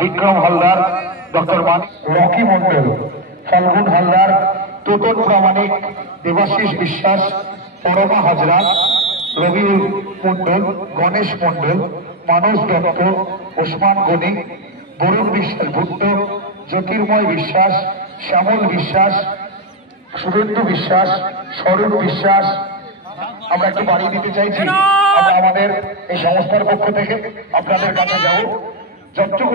Vikram Haldar, doctor Rocky Mondal, ফাল্গুন হালদার, তোতন প্রামাণিক, দেবাশিস বিশ্বাস, পরমা হাজরা, রবিউল মন্ডল, গণেশ মন্ডল, মানস দত্ত, ওসমান গনি, বরুণ বিশ্বাস ভুট্ট, জ্যোতির্ময় বিশ্বাস, শ্যামল বিশ্বাস, শুভেন্দু বিশ্বাস, স্বরূপ বিশ্বাস। আমরা একটু বাড়িয়ে দিতে চাইছি। আমরা আমাদের এই সংস্থার পক্ষ থেকে আপনাদের কাছে যাব, যতটুকু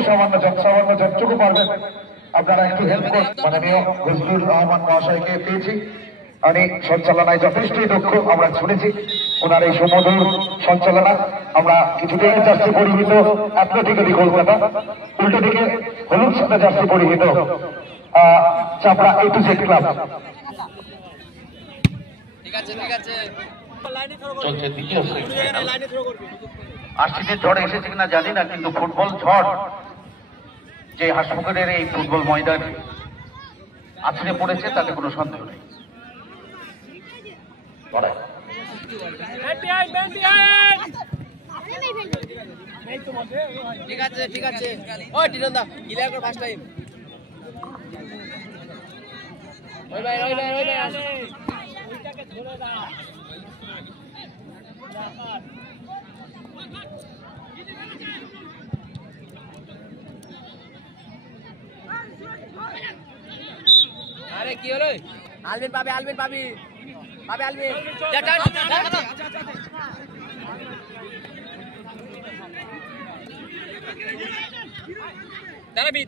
যতটুকু পারবেন আপনারা একটু হেল্প করুন। মাননীয় ফজলুর রহমান মহাশয়কে পেয়েছি, উনি সঞ্চালনায় যথেষ্টই দক্ষ, আমরা শুনেছি ওনার এই সুমধুর সঞ্চালনা। আমরা কিছুদিন জার্সি পরিহিত অ্যাথলেটিক কলকাতা, উল্টো দিকে হলুদ সাদা জার্সি পরিহিত চাপড়া A to Z ক্লাব। চলছে দ্বিতীয় সেমিফাইনাল। আরসিবির ঝড় এসেছে কিনা জানি না, কিন্তু ফুটবল ঝড় যে হাসপুকুরের এই ফুটবল ময়দানে আছড়ে পড়েছে তাতে কোনো সন্দেহ নেই। ঠিক আছে ঠিক আছে, ওই টিরন্দা ক্লিয়ার কর ফার্স্ট টাইম। ওই ভাই আসে ওইটাকে ধরে দাও। আরে কি হলো? আলবিন পাবে আলবিন দাঁড়াবি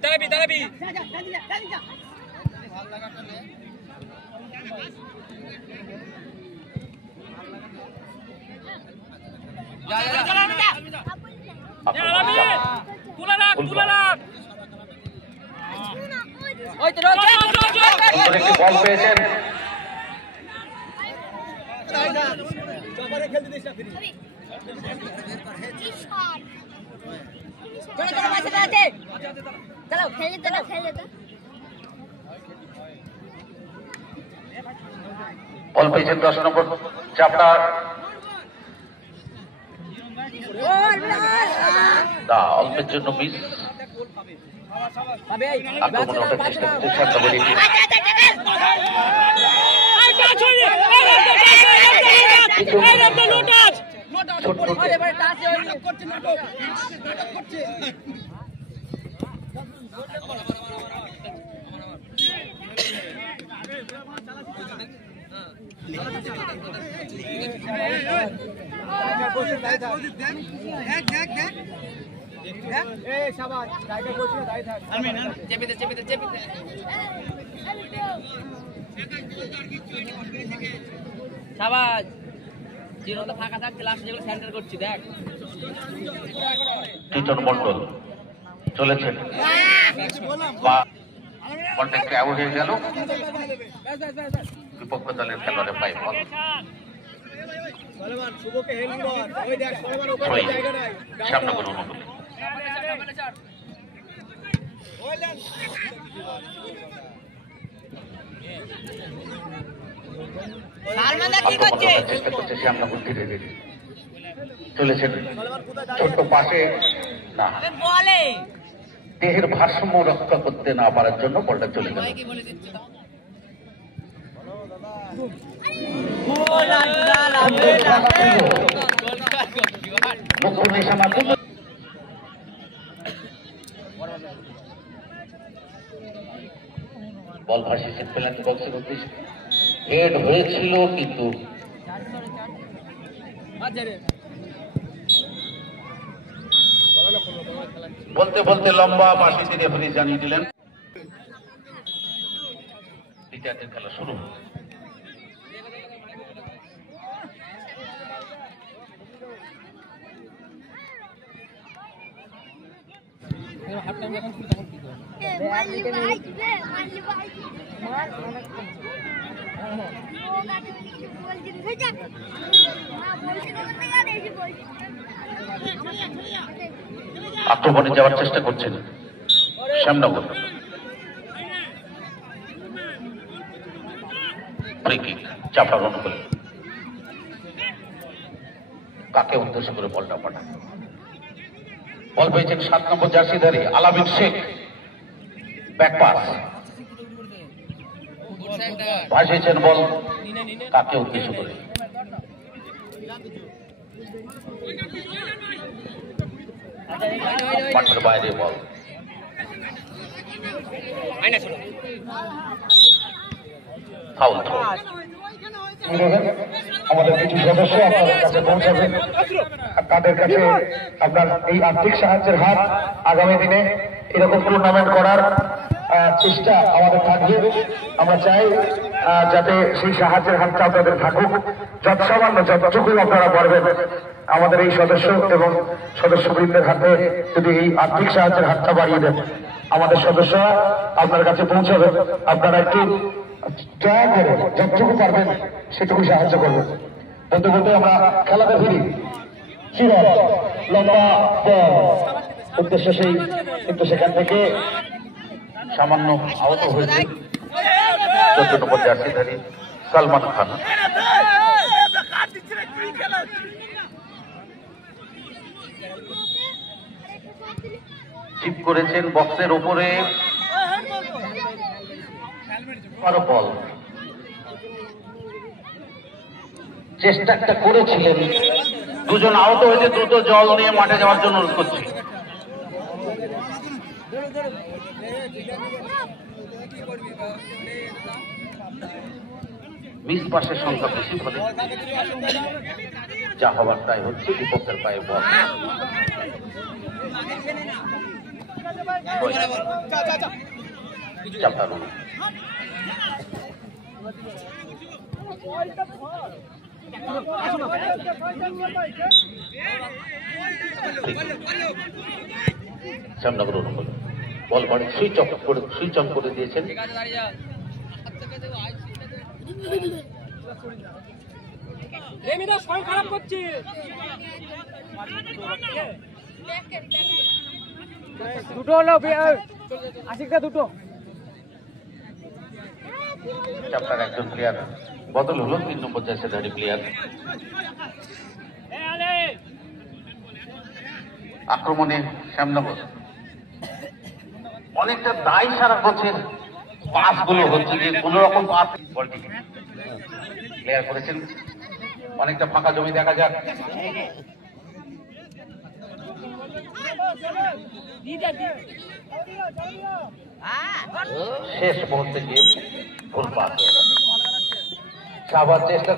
বল পেয়েছেন বল পেয়েছেন 10 নম্বর চাপড়া অল্পের জন্য মিস। আক্রমণ ওঠার চেষ্টা করছে। ফাঁকা থাকতে লাস্ট যেগুলো সেন্টার করছি দেখ। টিটন মন্ডল চলেছেন, বলটা একটু আউট হয়ে গেল, বিপক্ষ দলের খেলোয়াড়ে পাই বল। সামনে করে অনুকূল চেষ্টা করছে সামনে বুদ্ধি রেখে চলেছেন ছোট্ট পাশে না, দেহের ভারসাম্য রক্ষা করতে না পারার জন্য বলটা চলে গেল। বল ভাসিয়েছেন পেনাল্টি বক্সের উদ্দেশ্যে, হেড হয়েছিল কিন্তু বলতে বলতে লম্বা বাসিতে রেফারি জানিয়ে দিলেন দ্বিতীয়ার্ধের খেলা শুরু। আক্রমণে যাওয়ার চেষ্টা করছেন শ্যামনগর, ফ্রি কিক চাপড়ার অনুকূলে। কাকে উদ্দেশ্য করে বলটা পাঠান? বল পেয়েছেন 7 নম্বর জার্সিধারী আলামিন শেখ, ব্যাক পাস ভাসিয়েছেন বল তাকে উদ্দেশ্য করে, মাঠের বাইরে বল, ফাউল থ্রো। আমাদের কিছু সদস্য আপনাদের কাছে পৌঁছাবেন, তাদের কাছে আপনার এই আর্থিক সাহায্যের হাত আগামী দিনে এরকম টুর্নামেন্ট করার চেষ্টা আমাদের থাকবে। আমরা চাই যাতে সেই সাহায্যের হাতটা আপনাদের থাকুক, যৎসামান্য যতটুকু আপনারা পারবেন আমাদের এই সদস্য এবং সদস্যবৃন্দের হাতে যদি এই আর্থিক সাহায্যের হাতটা বাড়িয়ে দেন, আমাদের সদস্যরা আপনার কাছে পৌঁছাবে। আপনারা একটু দয়া করে যতটুকু পারবেন সেটুকু সাহায্য করবেন। বলতে বলতে আমরা খেলাতে ফিরি। লম্বা বল উদ্দেশ্য সেই, কিন্তু সেখান থেকে সামান্য আহত হয়েছে 14 নম্বর জার্সিধারী সালমান খান। চিপ করেছেন বক্সের উপরে, আরো বল চেষ্টা একটা করেছিলেন, দুজন আহত হয়েছে, দ্রুত জল নিয়ে মাঠে যাওয়ার জন্য অনুরোধ করছি। মিস পাসের সংখ্যা বেশি ফলে যা হবার তাই হচ্ছে, বিপক্ষের পায়ে বল। চাপড়ানো শ্যামনগর অনুকূল বল বাড়ি সুইচ অন করে দিয়েছেন। খারাপ করছে দুটো হলো আশিকটা দুটো। চাপটার একজন প্লেয়ার বদল হলো, 3 নম্বর জার্সিধারী প্লেয়ার। আক্রমণে শ্যামনগর অনেকটা দায় সারা করছে, পাস গুলো হচ্ছে যে কোন রকম পাস বলটি প্লেয়ার করেছেন, অনেকটা ফাঁকা জমি দেখা যাক। শেষ মুহূর্তে গিয়ে ফুল পাস, আবার চেষ্টা